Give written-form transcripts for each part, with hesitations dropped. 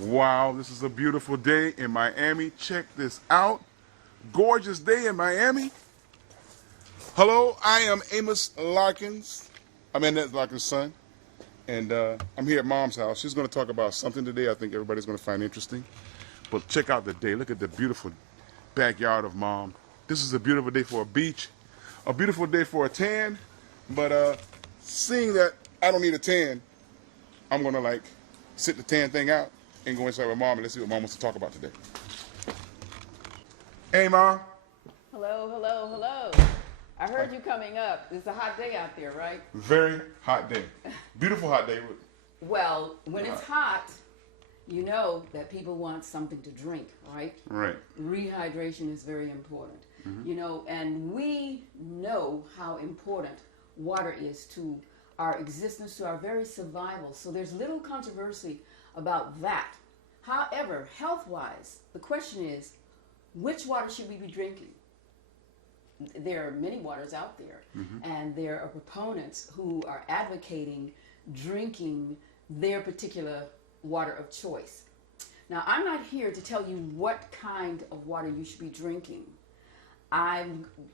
Wow, this is a beautiful day in Miami. Check this out. Gorgeous day in Miami. Hello, I am Amos Larkins. I'm Annette Larkins' son. And I'm here at Mom's house. She's going to talk about something today I think everybody's going to find interesting. But check out the day. Look at the beautiful backyard of Mom. This is a beautiful day for a beach. A beautiful day for a tan. But seeing that I don't need a tan, I'm going to sit the tan thing out and go inside with Mom and let's see what Mom wants to talk about today. Hey, Mom. Hello, hello, hello. I heard you coming up. It's a hot day out there, right? Very hot day. Beautiful hot day. Well, when it's hot, you know that people want something to drink, right? Right. Rehydration is very important. Mm-hmm. You know, and we know how important water is to our existence, to our very survival. So there's little controversy about that. However, health-wise, the question is, which water should we be drinking? There are many waters out there, and there are proponents who are advocating drinking their particular water of choice. Now, I'm not here to tell you what kind of water you should be drinking.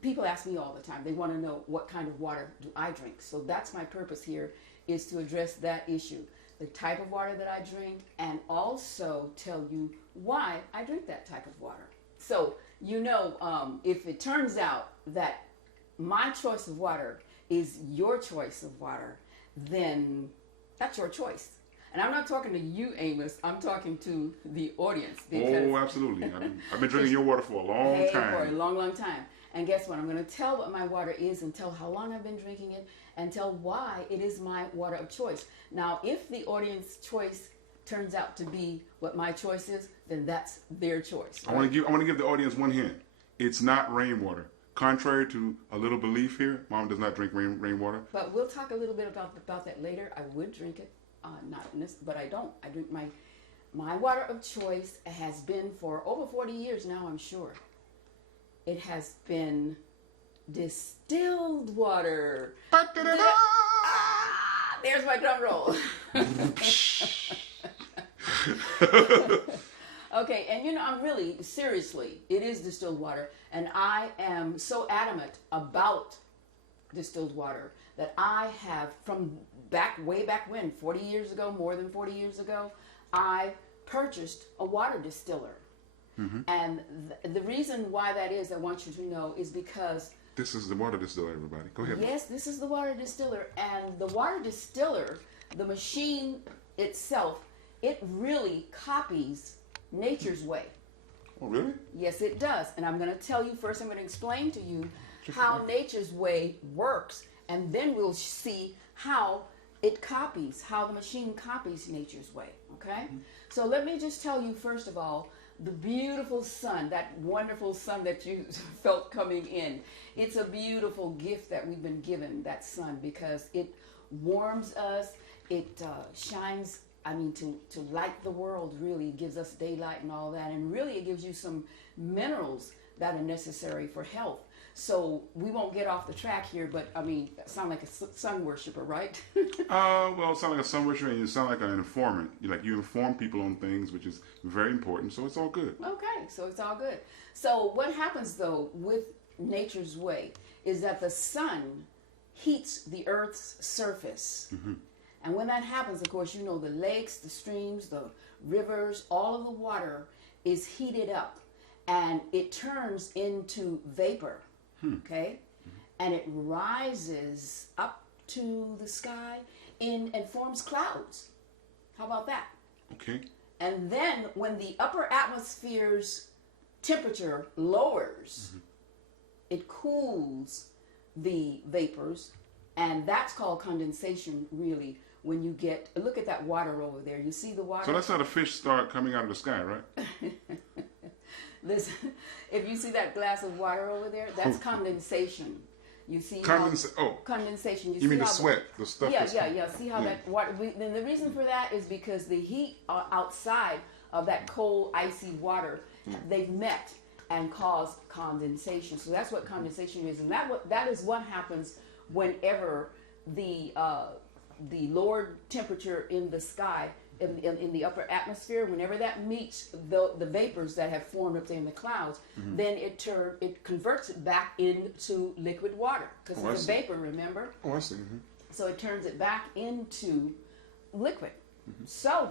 People ask me all the time. They want to know what kind of water do I drink. So that's my purpose here, is to address that issue, the type of water that I drink, and also tell you why I drink that type of water. So, you know, if it turns out that my choice of water is your choice of water, then that's your choice. And I'm not talking to you, Amos. I'm talking to the audience. Oh, absolutely. I've been drinking your water for a long time. For a long, long time. And guess what? I'm going to tell what my water is and tell how long I've been drinking it and tell why it is my water of choice. Now, if the audience choice turns out to be what my choice is, then that's their choice. Right? I want to give the audience one hint. It's not rainwater. Contrary to a little belief here, Mom does not drink rainwater. But we'll talk a little bit about that later. I would drink it, not in this, but I don't. I drink my water of choice has been for over 40 years now, I'm sure. It has been distilled water. There's my drum roll. Okay, and you know, I'm really, seriously, it is distilled water, and I am so adamant about distilled water that I have, from way back when, 40 years ago, more than 40 years ago, I purchased a water distiller. Mm-hmm. And the reason why that is, I want you to know, is because... This is the water distiller, everybody. Go ahead. Yes, this is the water distiller, and the water distiller, the machine itself, it really copies nature's way. Oh, really? Yes, it does. And I'm going to tell you first, I'm going to explain to you how nature's way works, and then we'll see how it copies, how the machine copies nature's way, okay? Mm-hmm. So let me just tell you, first of all, the beautiful sun, that wonderful sun that you felt coming in. It's a beautiful gift that we've been given, that sun, because it warms us, it shines, to light the world, really gives us daylight and all that, and really it gives you some minerals that are necessary for health. So we won't get off the track here, but sound like a sun worshiper, right? Well, sound like a sun worshiper, and you sound like an informant. You inform people on things, which is very important, so it's all good. Okay, so it's all good. So what happens, though, with nature's way is that the sun heats the earth's surface. Mm-hmm. And when that happens, of course, you know, the lakes, the streams, the rivers, all of the water is heated up, and it turns into vapor, okay? Mm-hmm. And it rises up to the sky and forms clouds. How about that? Okay. And then when the upper atmosphere's temperature lowers, it cools the vapors, and that's called condensation, really. When you look at that water over there, you see the water. So that's how the fish start coming out of the sky, right? Listen, if you see that glass of water over there, that's condensation. You see condensation. You mean the sweat, the stuff? Yeah. See how that water. Then the reason for that is because the heat outside of that cold, icy water, they've met and caused condensation. So that's what condensation is, and that is what happens whenever the the lower temperature in the sky, in the upper atmosphere, whenever that meets the vapors that have formed up there in the clouds, then it converts it back into liquid water because it's a vapor, remember? Oh, I see. So it turns it back into liquid. So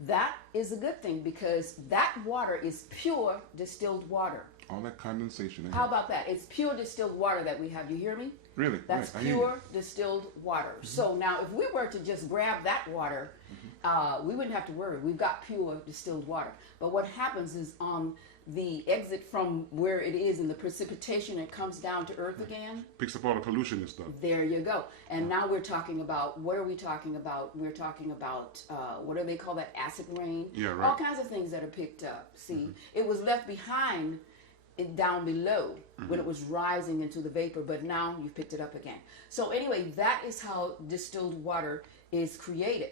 that is a good thing because that water is pure distilled water. All that condensation. How about that? It's pure distilled water that we have. You hear me? Really? That's right. pure distilled water. So now if we were to just grab that water, we wouldn't have to worry. We've got pure distilled water. But what happens is on the exit from where it is in the precipitation, it comes down to earth again. Picks up all the pollution and stuff. There you go. And now we're talking about, what are we talking about? We're talking about, what do they call that? Acid rain? Yeah, right. All kinds of things that are picked up. See, it was left behind down below when it was rising into the vapor, but now you've picked it up again. So anyway, that is how distilled water is created.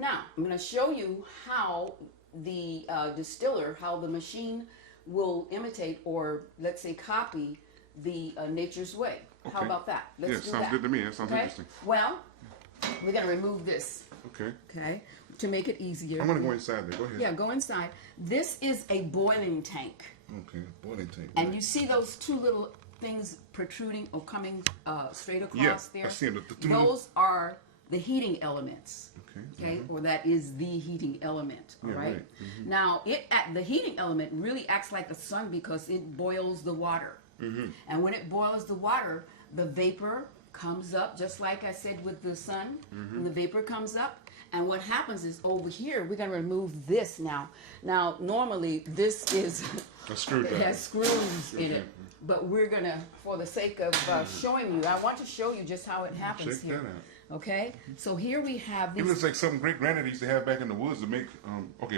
Now, I'm going to show you how the distiller, how the machine will imitate or, let's say, copy the nature's way. How Okay. about that? Let's do sounds that. good to me. That sounds interesting. Well, we're going to remove this, Okay. to make it easier. I'm going to go inside there. Go ahead. Yeah, go inside. This is a boiling tank. Okay. Boiling tank. And you see those two little things protruding or coming straight across Yeah, there? I see them. Those are the heating elements. Okay. Or that is the heating element. All Yeah, right. right. Now, the heating element really acts like the sun because it boils the water. And when it boils the water, the vapor comes up, just like I said with the sun. And the vapor comes up. And what happens is over here, we're going to remove this now. Now, normally, this is A screwdriver. it has screws in it. But we're going to, for the sake of showing you, I want to show you just how it happens Check here. that out. Okay? So here we have It these. looks like something great granddad used to have back in the woods to make,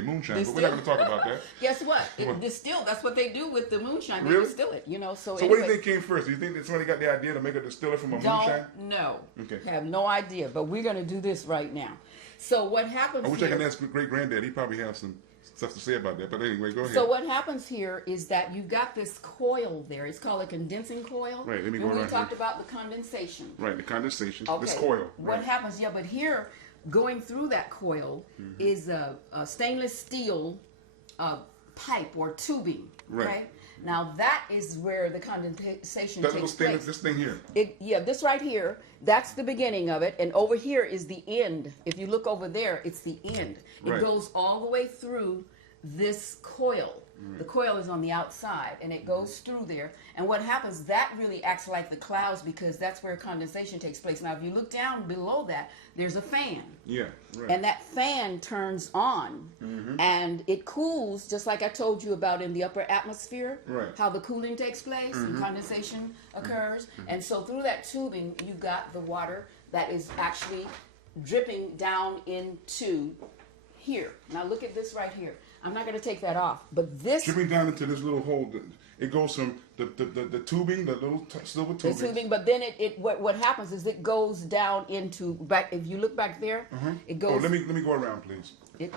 moonshine. But we're not going to talk about that. Guess what? What? It distill. That's what they do with the moonshine. They Really? distill it, you know. So So anyway, what do you think came first? Do you think that somebody got the idea to make a distiller from a moonshine? Don't know. Okay. Have no idea. But we're going to do this right now. So what happens I wish here? I could ask great granddad. He probably has some stuff to say about that. But anyway, go ahead. So what happens here is that you've got this coil there. It's called a condensing coil. Right, let me and go we around talked here. about the condensation. Right, the condensation. Okay. This coil. What Right. happens? Yeah, but here, going through that coil is a stainless steel pipe or tubing. Right. Okay. Now that is where the condensation That little takes stainless, place. this thing here. This right here, that's the beginning of it, and over here is the end. If you look over there, it's the end. It Right. goes all the way through this coil. The coil is on the outside, and it goes through there. And what happens, that really acts like the clouds because that's where condensation takes place. Now, if you look down below that, there's a fan. Yeah, right. And that fan turns on, and it cools, just like I told you about in the upper atmosphere, Right. how the cooling takes place and condensation occurs. And so through that tubing, you got the water that is actually dripping down into here. Now look at this right here. I'm not going to take that off, but this Dripping down into this little hole. It goes from the tubing, the little silver the tubing. tubing, but then what happens is it goes down into back. If you look back there, it goes. Oh, let me go around, please. It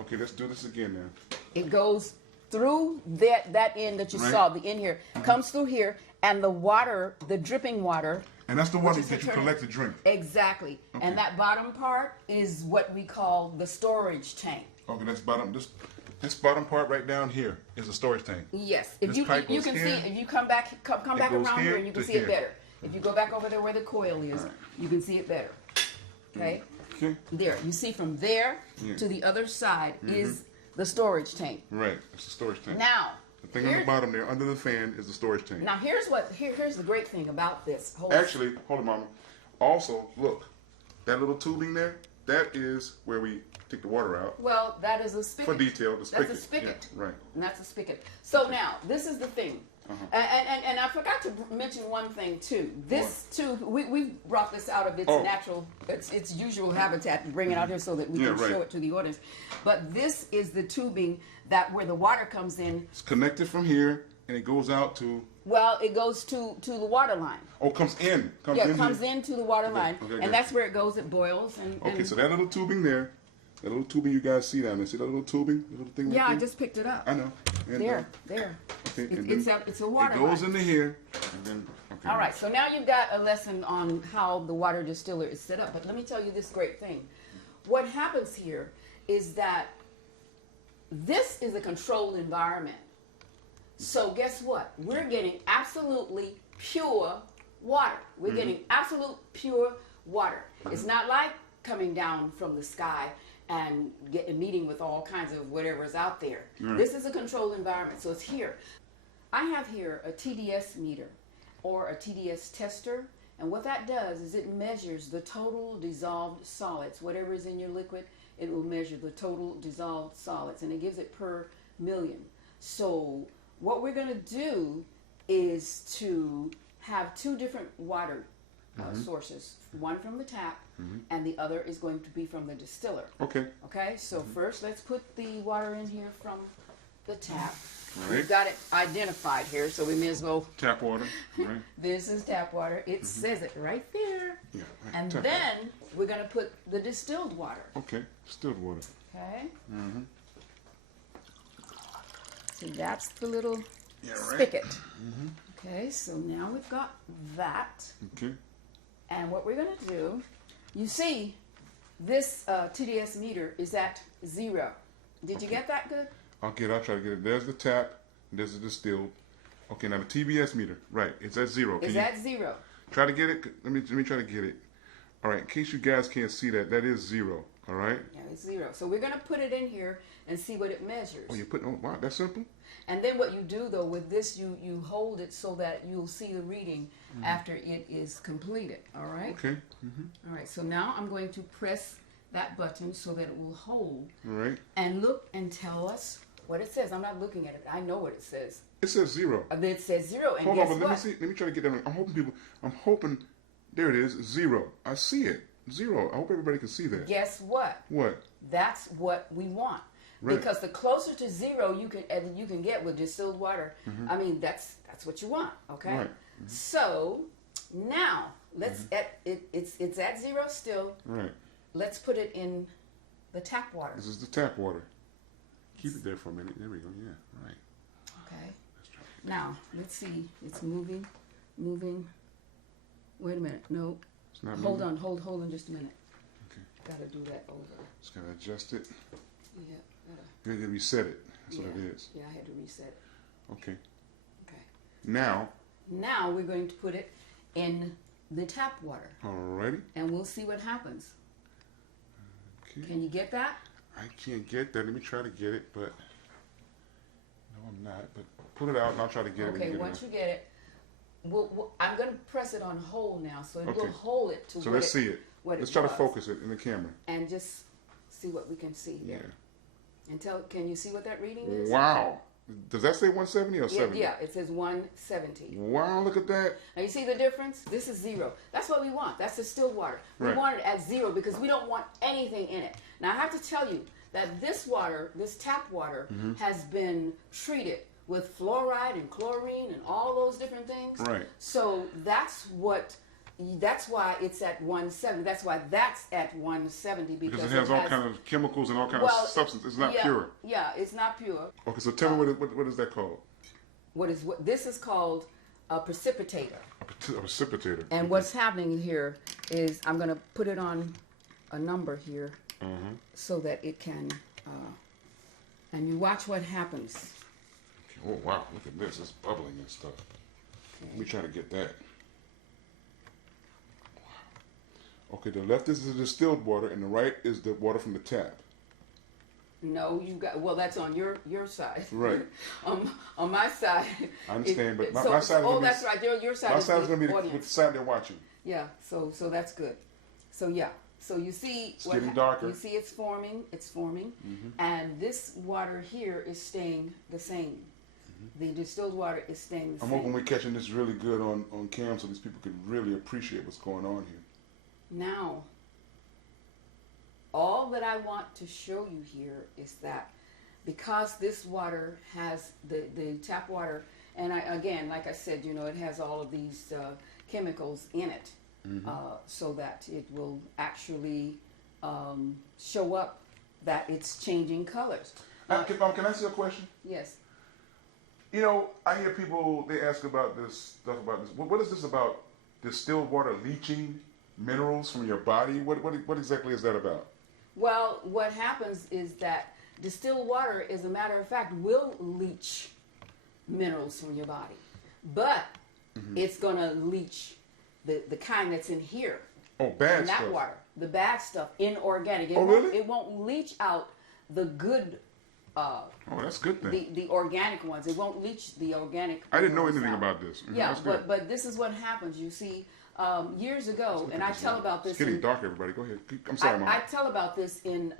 Okay, let's do this again now. it goes through that end that you Right. saw, the end here, comes through here, and the water, the dripping water. And that's the water is that you returning- collect to drink. Exactly. Okay. And that bottom part is what we call the storage tank. Okay, that's bottom. This bottom part right down here is a storage tank. Yes. If This you pipe you goes can here. see, if you come back come back goes around here here, and you can to see it here. better. If you go back over there where the coil is, Alright. you can see it better. Okay. Okay. There, you see from there Yeah. to the other side is the storage tank. Right, it's a storage tank. Now, The thing on the bottom there, under the fan, is the storage tank. now here's the great thing about this whole. Actually, hold on, Mama. Also, look, that little tubing there, that is where we take the water out. Well, that is a spigot. For detail, the spigot. That's a spigot. Yeah, right. And that's a spigot. So now, this is the thing. And I forgot to mention one thing too. This too, we brought this out of its Oh. natural, its usual habitat, to bring it out here so that we Yeah, can right. show it to the audience. But this is the tubing that where the water comes in. It's connected from here, and it goes out to. Well, it goes to the water line. Oh, comes in. Yeah, it in comes here. into the water line, okay, and good. that's where it goes. It boils. Okay, and so that little tubing there, that little tubing you guys see down there, see that little tubing, the little thing. yeah, right I there? just picked it up. I know. And, there. Okay, It's a water It goes line. into here, and then. Okay. All right, so now you've got a lesson on how the water distiller is set up. But let me tell you this great thing. What happens here is that this is a controlled environment. So guess what? We're getting absolutely pure water. We're getting absolute pure water. It's not like coming down from the sky and meeting with all kinds of whatever's out there. This is a controlled environment, so it's here. I have here a TDS meter or a TDS tester, and what that does is it measures the total dissolved solids. Whatever is in your liquid, it will measure the total dissolved solids, and it gives it per million. So what we're going to do is to have two different water sources, one from the tap and the other is going to be from the distiller. Okay. Okay, so first let's put the water in here from the tap. Right. We've got it identified here, so we may as well. Tap water. Right. This is tap water. It says it right there. Yeah. Right. And Tap then we're going to put the distilled water. Okay. Distilled water. Okay. So that's the little Yeah. Right. spigot. Okay, so now we've got that. Okay. And what we're going to do, you see, this TDS meter is at 0. Did you get that good? I'll try to get it. There's the tap. There's the distilled. Okay, now the TBS meter. Right. It's at 0. It's at 0. Try to get it. Let me try to get it. All right. In case you guys can't see that, that is 0. All right. Yeah, it's 0. So we're going to put it in here and see what it measures. Oh, you put. Oh, wow. That's simple. And then what you do, though, with this, you hold it so that you'll see the reading after it is completed. All right? Okay. All right. So now I'm going to press that button so that it will hold. All right. And look and tell us what it says. I'm not looking at it. I know what it says. It says 0. It says 0. And Hold guess on, but what? let me see. Let me try to get that. I'm hoping. There it is. 0. I see it. 0. I hope everybody can see that. Guess what? What? That's what we want. Right. Because the closer to 0 you can get with distilled water, I mean that's what you want. Okay. Right. So now let's it's at 0 still. Right. Let's put it in the tap water. This is the tap water. Keep it there for a minute. There we go. Yeah. Right. Okay. Now let's see. It's moving. Wait a minute. No. It's not Hold moving? on. Hold on just a minute. Okay. Gotta do that over. Just gotta adjust it. Yeah. You gotta reset it. That's what Yeah. it is. Yeah, I had to reset it. Okay. Okay. Now. Now we're going to put it in the tap water, Alrighty. and we'll see what happens. Okay. Can you get that? I can't get that. Let me try to get it, but no, I'm not. But pull it out, and I'll try to get it. When Okay, you get once it. you get it, I'm going to press it on hold now, so it will Okay. hold it to So what let's see it. what Let's it try to was. focus it in the camera. And just see what we can see Yeah. here. And can you see what that reading is? Wow. Does that say 170 or 70? Yeah, it says 170. Wow, look at that. Now you see the difference? This is 0. That's what we want. That's distilled water. We Right. want it at 0 because we don't want anything in it. Now I have to tell you that this water, this tap water, has been treated with fluoride and chlorine and all those different things. Right. So that's why it's at 170. That's why that's at 170 Because it has all kind of chemicals and all kind of substance. It's not yeah, pure. Yeah, it's not pure. Okay, so tell me what is that called? This is called a precipitator. A precipitator. And what's happening here is I'm going to put it on a number here so that it can, and you watch what happens. Okay. Oh, wow. Look at this. It's bubbling and stuff. Let me try to get that. Wow. Okay, the left is the distilled water and the right is the water from the tap. No, that's on your side. Right. On my side. I understand, but my side is oh, going to be... that's right. Your side My is side is going to be audience. with the side they're watching. Yeah, so that's good. So yeah, so you see It's getting darker. You see it's forming, and this water here is staying the same. The distilled water is staying the I'm same. hoping we're catching this really good on cam so these people can really appreciate what's going on here. Now, all that I want to show you here is that because this water has the tap water, and again, like I said, it has all of these chemicals in it, so that it will actually show up that it's changing colors. Can I ask you a question? Yes. You know, I hear people, they ask about this stuff about this. What is this about distilled water leaching minerals from your body? What exactly is that about? Well, what happens is that distilled water, as a matter of fact, will leach minerals from your body. But it's going to leach the kind that's in here. Oh, bad in that stuff. water. The bad stuff, inorganic. Really? It won't leach out the good Oh, that's a good thing. the organic ones. It won't leach the organic. I didn't know minerals anything out. about this. Yeah, That's good. but this is what happens. You see, years ago, and I tell about this. It's getting in- dark, everybody. Go ahead. I'm sorry, Mom. I tell about this in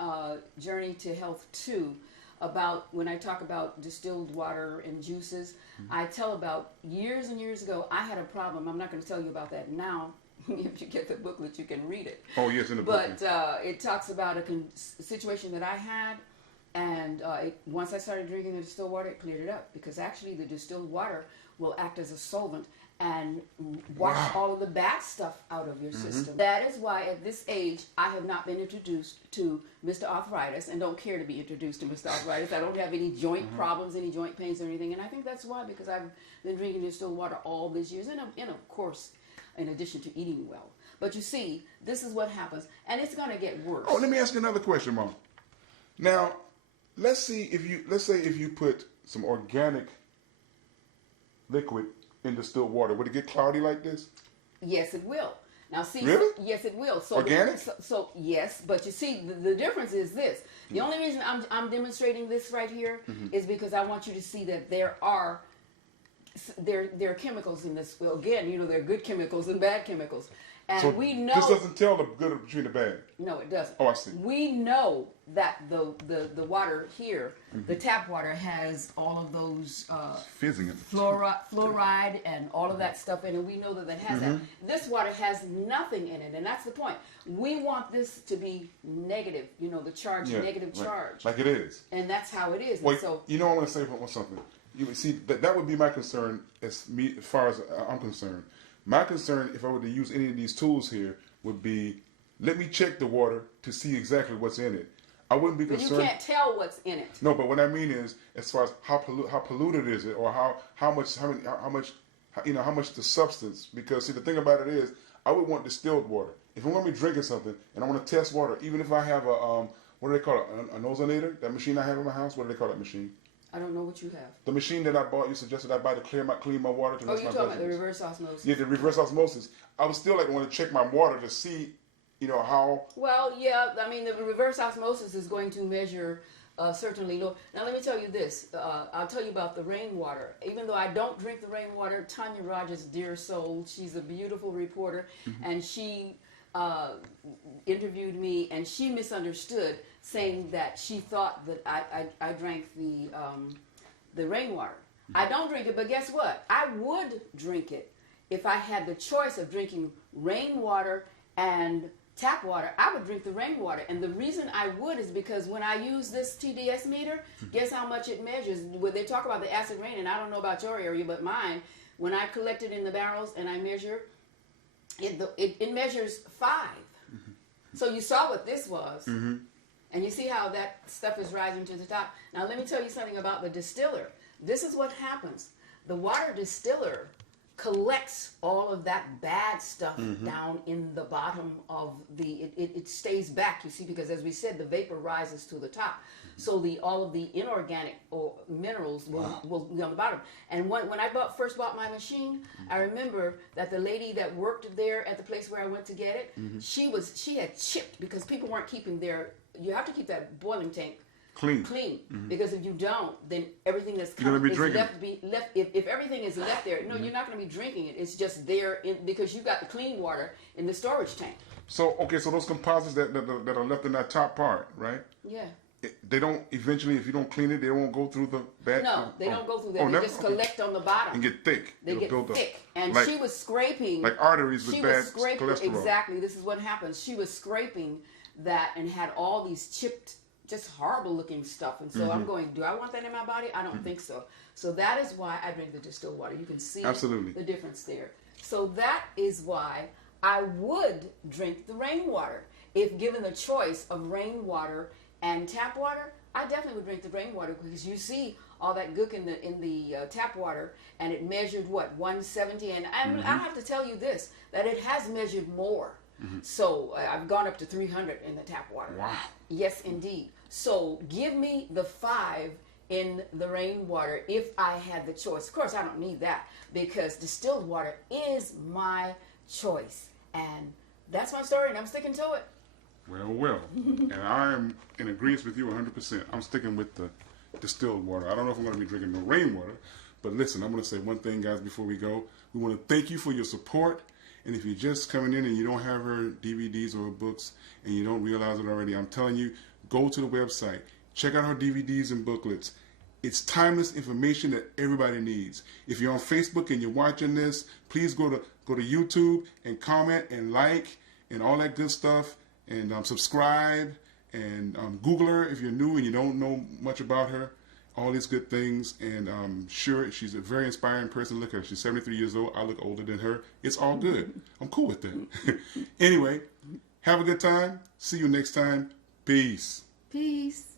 Journey to Health 2, about when I talk about distilled water and juices. I tell about years and years ago, I had a problem. I'm not going to tell you about that now. If you get the booklet, you can read it. Oh, yes, in the book. But it talks about a situation that I had, and once I started drinking the distilled water, it cleared it up, because actually the distilled water will act as a solvent and wash all of the bad stuff out of your system. That is why at this age I have not been introduced to Mr. Arthritis, and don't care to be introduced to Mr. Arthritis. I don't have any joint problems, any joint pains or anything, and I think that's why, because I've been drinking distilled water all these years, and of course, in addition to eating well. But you see, this is what happens, and it's going to get worse. Oh, let me ask you another question, Mom. Now, let's say if you put some organic liquid in distilled water, would it get cloudy like this? Yes, it will. Now, see, Really? yes, it will. So Organic? So yes, but you see, the difference is this. The only reason I'm demonstrating this right here is because I want you to see that there are chemicals in this. Well, again, there are good chemicals and bad chemicals, and So we know this doesn't tell the good between the bad. No, it doesn't. Oh, I see. We know that the water here, the tap water, has all of those Fizzing it. fluoride and all of that stuff in it. We know that has that. This water has nothing in it, and that's the point. We want this to be negative, the charge, negative charge. Like it is. And that's how it is. Well, And so, I want to say something. You see, that would be my concern as far as I'm concerned. My concern, if I were to use any of these tools here, would be, let me check the water to see exactly what's in it. I wouldn't be but concerned. you can't tell what's in it. No, but what I mean is, as far as how polluted is it, or how much the substance. Because see, the thing about it is, I would want distilled water. If I'm going to be drinking something and I want to test water, even if I have a what do they call it, an ozonator? That machine I have in my house. What do they call that machine? I don't know what you have. The machine that I bought, you suggested I buy to clean my water. To Oh, rinse you're my talking about the vegetables. reverse osmosis. Yeah, the reverse osmosis. I would still want to check my water to see, how. Well, yeah, I mean, the reverse osmosis is going to measure certainly low. Now, let me tell you this. I'll tell you about the rainwater. Even though I don't drink the rainwater, Tanya Rogers, dear soul, she's a beautiful reporter, and she interviewed me, and she misunderstood, saying that she thought that I drank the rainwater. I don't drink it, but guess what? I would drink it if I had the choice of drinking rainwater and tap water. I would drink the rainwater, and the reason I would is because when I use this TDS meter, guess how much it measures? When they talk about the acid rain, and I don't know about your area, but mine, when I collect it in the barrels and I measure, it measures 5. So you saw what this was. And you see how that stuff is rising to the top. Now let me tell you something about the distiller. This is what happens. The water distiller collects all of that bad stuff down in the bottom of it stays back, you see, because as we said, the vapor rises to the top. So all of the inorganic or minerals will be on the bottom. And when I first bought my machine, I remember that the lady that worked there at the place where I went to get it, she had chipped, because people weren't keeping you have to keep that boiling tank clean. Because if you don't, then everything that's coming is left. If everything is left there, no, you're not going to be drinking it. It's just there because you got the clean water in the storage tank. So so those composites that are left in that top part, right? Yeah. They don't eventually, if you don't clean it, they won't go through the bad. No, they don't go through that. They just collect on the bottom and get thick. They get thick. And she was scraping like arteries with bad cholesterol. Exactly. This is what happens. She was scraping that and had all these chipped, just horrible looking stuff. And so I'm going, do I want that in my body? I don't think so. So that is why I drink the distilled water. You can see the difference there. So that is why I would drink the rainwater if given the choice of rainwater And tap water, I definitely would drink the rainwater because you see all that gook in the tap water, and it measured what, 170, and I have to tell you this, that it has measured more. So I've gone up to 300 in the tap water. Wow. Yes, indeed. So give me the 5 in the rainwater if I had the choice. Of course, I don't need that because distilled water is my choice, and that's my story, and I'm sticking to it. Well. And I am in agreement with you 100%. I'm sticking with the distilled water. I don't know if I'm going to be drinking no rainwater, but listen, I'm going to say one thing, guys, before we go. We want to thank you for your support. And if you're just coming in and you don't have her DVDs or her books and you don't realize it already, I'm telling you, go to the website. Check out her DVDs and booklets. It's timeless information that everybody needs. If you're on Facebook and you're watching this, please go to YouTube and comment and like and all that good stuff, and subscribe, and Google her if you're new and you don't know much about her. All these good things, and sure, she's a very inspiring person. Look at her, she's 73 years old. I look older than her. It's all good. I'm cool with that. Anyway, have a good time. See you next time. Peace. Peace.